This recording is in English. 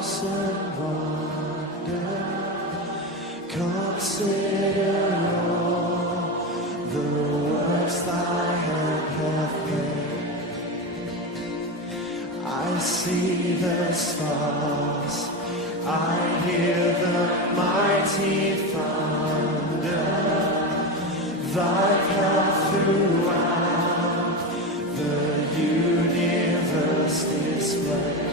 awesome wonder. Consider all the works thy hand hath made. I see the stars, I hear the mighty thunder. Thy path throughout the universe display.